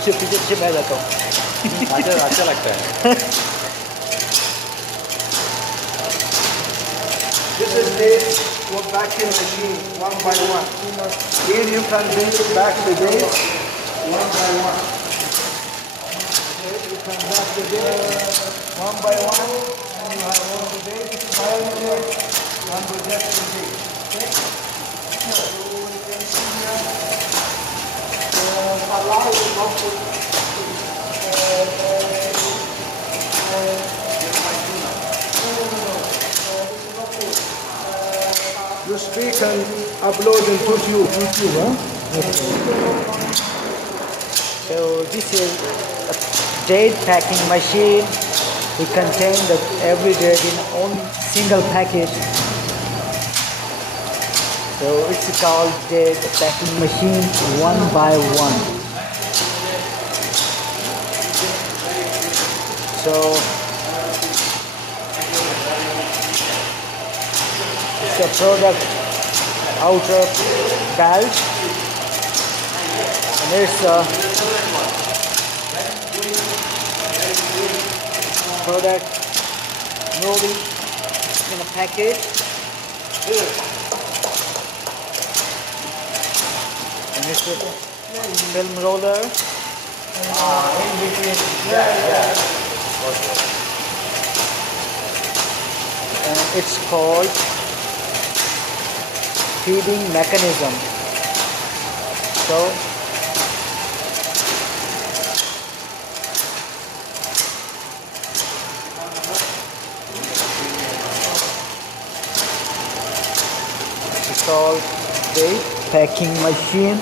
पीछे पीछे मैं जाता हूँ अच्छा लगता है This is dates for vacuum machine, one by one. Here you can bring back the dates, one by one. Okay, you can back the dates, one by one, and you have all the dates, filing dates, and rejection dates. Okay? So you can see here, allow the bubble. You speak and upload in YouTube, huh? So this is a date packing machine. It contains every date in only single package. So it's called date packing machine one by one. So it's a product outer belt, and it's a product moving in a package, and it's a film roller in between, and it's called feeding mechanism. So it's called date packing machine.